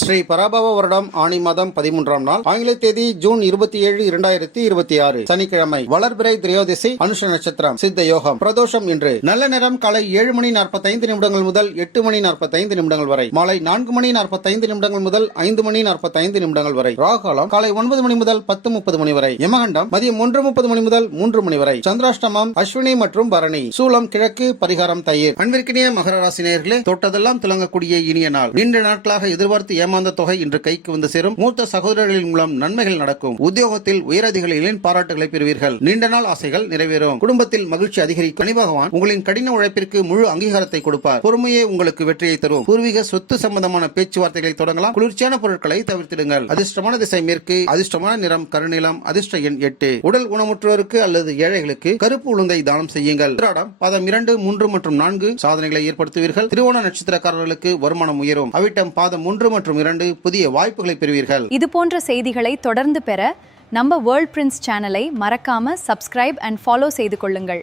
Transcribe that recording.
ஸ்ரீ பராபவ வருடம் ஆணி மாதம் 13ஆம் நாள், ஆங்கில தேதி ஜூன் 27, 2026, சனிக்கிழமை, வளர்பிறை திரையோதசி, அனுஷ நட்சத்திரம், சித்த யோகம், பிரதோஷம் இன்று. நல்ல நேரம் காலை 7:45 முதல் 8:45 வரை, மாலை 4:45 முதல் 5:45 வரை, ராகாலம் காலை 9 மணி முதல் 10:30 வரை, யமகண்டம் மதியம் 1:30 முதல் 3 வரை, சந்திராஷ்டமம் அஸ்வினி மற்றும் பரணி, சூலம் கிழக்கு, பரிகாரம் தயிர். அன்பிற்கினிய மகர ராசி நேயர்களே, தொட்டதெல்லாம் துலங்கக்கூடிய இனிய நாள். நீண்ட நாட்களாக எதிர்பார்த்து ஏமாந்த தொகை இன்று கைக்கு வந்து சேரும். மூத்த சகோதரர்களின் மூலம் நன்மைகள் நடக்கும். உத்தியோகத்தில் உயரதிகாரிகளின் பாராட்டுகளை பெறுவீர்கள். நீண்ட நாள் ஆசைகள் நிறைவேறும். குடும்பத்தில் மகிழ்ச்சி அதிகரிக்கும். சனி பகவான் உங்களின் கடின உழைப்பிற்கு முழு அங்கீகாரத்தை கொடுப்பார். பொறுமையே உங்களுக்கு வெற்றியை தரும். பூர்வீக சொத்து சம்பந்தமான பேச்சுவார்த்தைகளை தொடங்கலாம். குளிர்ச்சியான பொருட்களை தவிர்த்திடுங்கள். அதிர்ஷ்டமான திசை மேற்கு. அதிர்ஷ்டமான நிறம் கருநீலம். அதிர்ஷ்ட எண் 8. உடல் ஊனமுற்றோருக்கு அல்லது ஏழைகளுக்கு கருப்பு உளுந்தை தானம் செய்யுங்கள். உத்திராடம் பாதம் 2, 3 மற்றும் 4 சாதனைகளை ஏற்படுத்துவீர்கள். திருவோண நட்சத்திரக்காரர்களுக்கு வருமானம் உயரும். அவிட்டம் பாதம் 1 மற்றும் 2 புதிய வாய்ப்புகளை பெறுவீர்கள். இது போன்ற செய்திகளை தொடர்ந்து பெற நம்ம வேர்ல்ட் பிரின்ஸ் சேனலை மறக்காம சப்ஸ்கிரைப் அண்ட் ஃபாலோ செய்து கொள்ளுங்கள்.